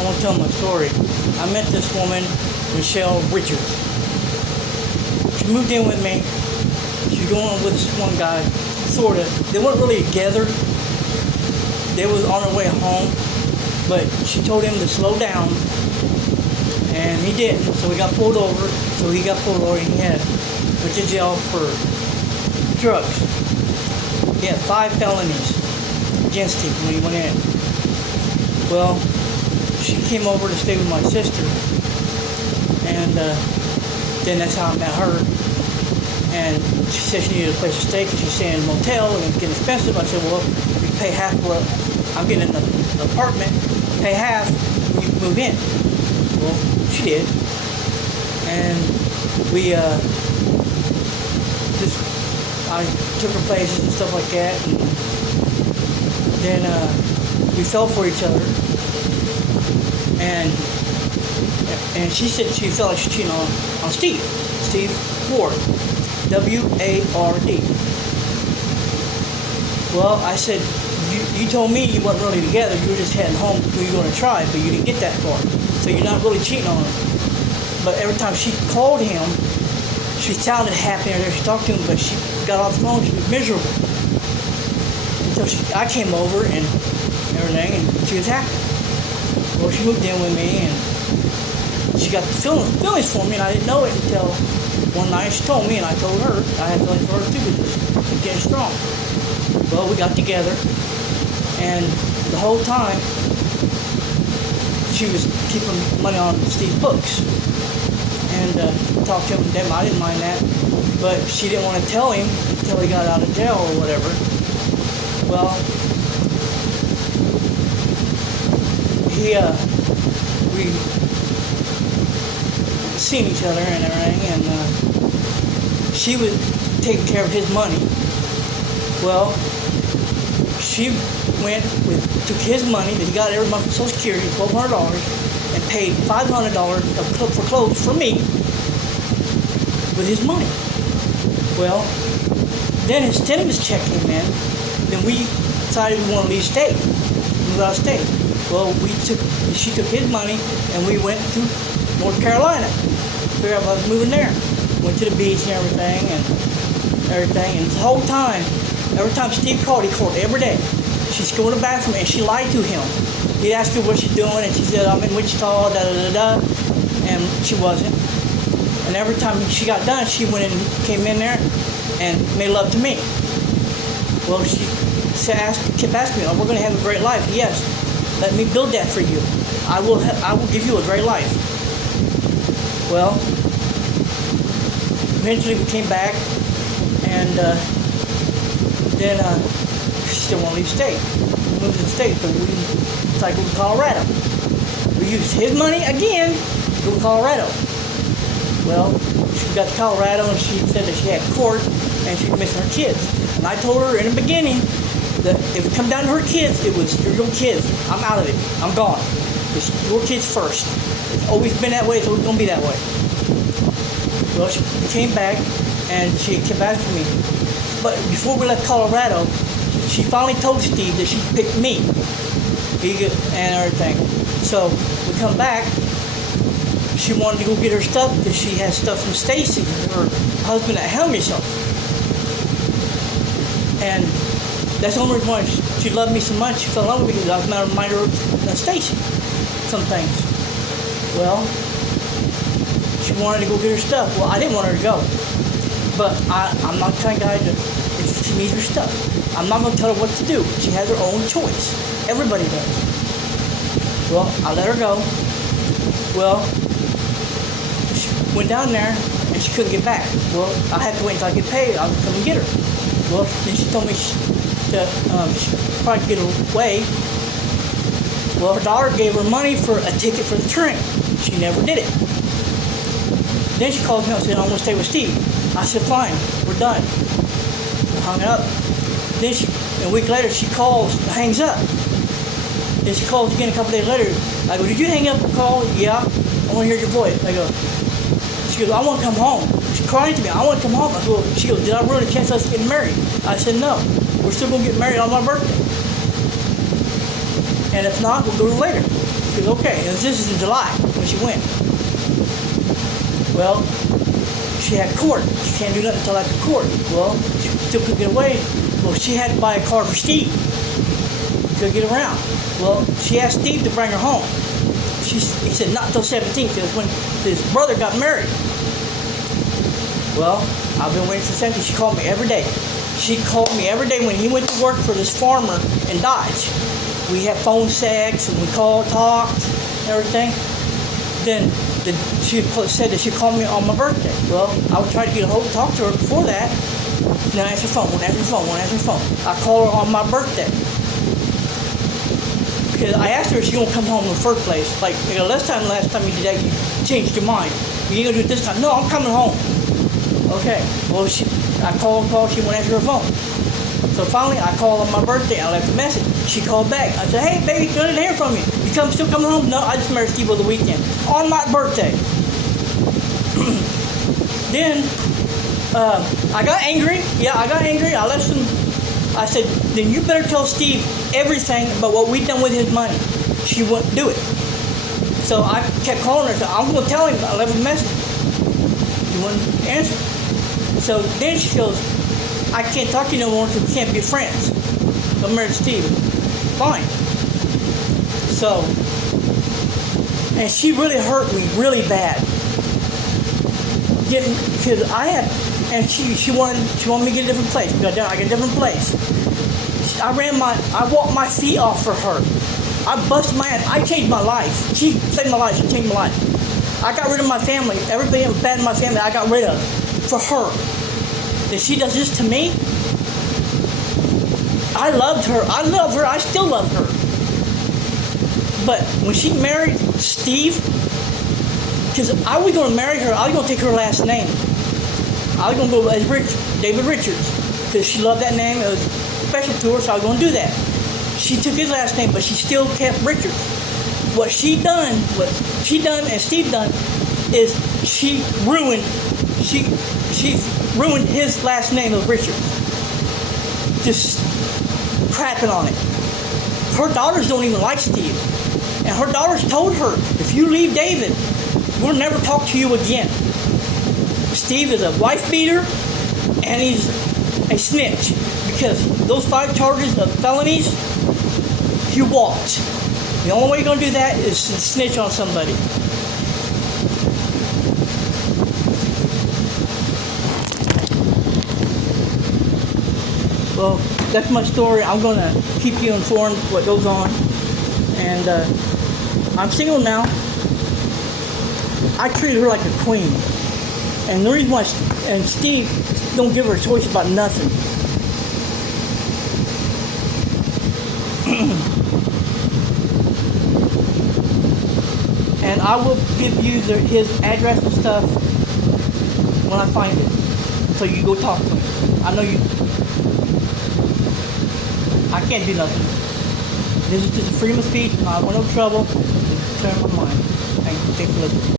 I want to tell my story. I met this woman, Michelle Richards. She moved in with me. She was going with this one guy, sort of. They weren't really together. They was on their way home, but she told him to slow down, and he didn't. So he got pulled over. So he got pulled over, and he went to jail for drugs. He had 5 felonies against him when he went in. Well, she came over to stay with my sister, and then that's how I met her. And she said she needed a place to stay because she's staying in a motel and it's getting expensive. I said, well, if you pay half what I'm getting in the apartment, pay half, you can move in. Well, she did. And I took her places and stuff like that. And then we fell for each other. And she said she felt like she cheated on Steve Ward, W-A-R-D. Well, I said, you told me you weren't really together. You were just heading home because you were going to try, but you didn't get that far. So you're not really cheating on him. But every time she called him, she sounded happy and she talked to him, but she got off the phone, she was miserable. So I came over and everything, and she was happy. Well, she moved in with me, and she got feelings for me, and I didn't know it until one night she told me, and I told her. I had feelings for her too, because it's getting strong. Well, we got together, and the whole time, she was keeping money on Steve's books, and talked to him. I didn't mind that, but she didn't want to tell him until he got out of jail or whatever. Well, we seen each other and everything, and she was taking care of his money. Well, she took his money that he got every month from Social Security, $1,200, and paid $500 for clothes for me with his money. Well, then his stimulus check came in. Then we decided we want to leave state, move out of state. Well, she took his money, and we went to North Carolina. Figured out I was moving there. Went to the beach and everything. And the whole time, every time Steve called, he called every day. She'd go in the bathroom, and she lied to him. He'd ask her what she's doing, and she said, I'm in Wichita, da-da-da-da, and she wasn't. And every time she got done, she went and came in there and made love to me. Well, she kept asking me, we're going to have a great life. Yes, let me build that for you. I will give you a great life. Well, eventually we came back, and then she still won't leave state. We moved to the state, but we decided to go to Colorado. We used his money again to go to Colorado. Well, she got to Colorado, and she said that she had court, and she was missing her kids. And I told her in the beginning that if it come down to her kids, it was your kids. I'm out of it. I'm gone. It's your kids first. It's always been that way. It's always going to be that way. Well, she came back, and she came back to me. But before we left Colorado, she finally told Steve that she picked me and everything. So we come back. She wanted to go get her stuff because she had stuff from Stacy, her husband that hung herself. And that's the only reason why she loved me so much. She fell in love with me because I was a reminder of Stacy, some things. Well, she wanted to go get her stuff. Well, I didn't want her to go. But I'm not the kind of guy that if she needs her stuff, I'm not going to tell her what to do. She has her own choice. Everybody does. Well, I let her go. Well, she went down there and she couldn't get back. Well, I had to wait until I get paid. I would come and get her. Well, then she told me that she probably get away. Well, her daughter gave her money for a ticket for the train. She never did it. Then she called me up and said, I want to stay with Steve. I said, fine, we're done. I hung it up. Then a week later, she calls, hangs up. Then she calls again a couple days later. I go, did you hang up the call? Yeah, I want to hear your voice. I go, she goes, I want to come home. She's crying to me, I want to come home. I go, she goes, did I ruin a chance of us getting married? I said, no, we're still going to get married on my birthday. And if not, we'll do it later. She goes, okay. And this is in July when she went. Well, she had court. She can't do nothing until after court. Well, she still couldn't get away. Well, she had to buy a car for Steve to get around. Well, she asked Steve to bring her home. He said not until 17, because when his brother got married. Well, I've been waiting since 17. She called me every day. She called me every day when he went to work for this farmer in Dodge. We had phone sex and we talked, and everything. Then she said that she called me on my birthday. Well, I would try to get a hold, talk to her before that. No, answer the phone, won't answer the phone, won't answer the phone. I call her on my birthday. Because I asked her if she gonna come home in the first place. Like, last time you did that, you changed your mind. You ain't gonna do it this time. No, I'm coming home. Okay. Well, I called, she won't answer her phone. So finally, I called on my birthday. I left a message. She called back. I said, hey, baby, I didn't hear from you. You still coming home? No, I just married Steve over the weekend. On my birthday. Then, I got angry. Yeah, I got angry. I left some. I said, then you better tell Steve everything about what we done with his money. She wouldn't do it. So I kept calling her. So I'm going to tell him. I left a message. He wouldn't answer. So then she goes, I can't talk to you no more because we can't be friends. I'm married to Steve. Fine. So, and she really hurt me really bad. Because I had, and she wanted me to get a different place. I got a different place. I walked my feet off for her. I busted my ass. I changed my life. She saved my life. She changed my life. I got rid of my family. Everybody that was bad in my family, I got rid of for her. That she does this to me. I loved her. I love her. I still love her. But when she married Steve, because I was going to marry her, I was going to take her last name. I was going to go as David Richards, because she loved that name. It was special to her, so I was going to do that. She took his last name, but she still kept Richards. What she done and Steve done is she ruined his last name of Richards. Just crapping on it. Her daughters don't even like Steve. And her daughters told her, if you leave David, we'll never talk to you again. Steve is a wife beater and he's a snitch. Because those 5 charges of felonies, he walked. The only way you're going to do that is to snitch on somebody. Well, that's my story. I'm going to keep you informed what goes on. And I'm single now. I treated her like a queen. And the reason why, and Steve don't give her a choice about nothing. And I will give you his address and stuff when I find it. So you go talk to him. I know you. I can't do nothing. This is just a freedom of speech. I want no trouble. Just turn my mind. Thank you. Take a look.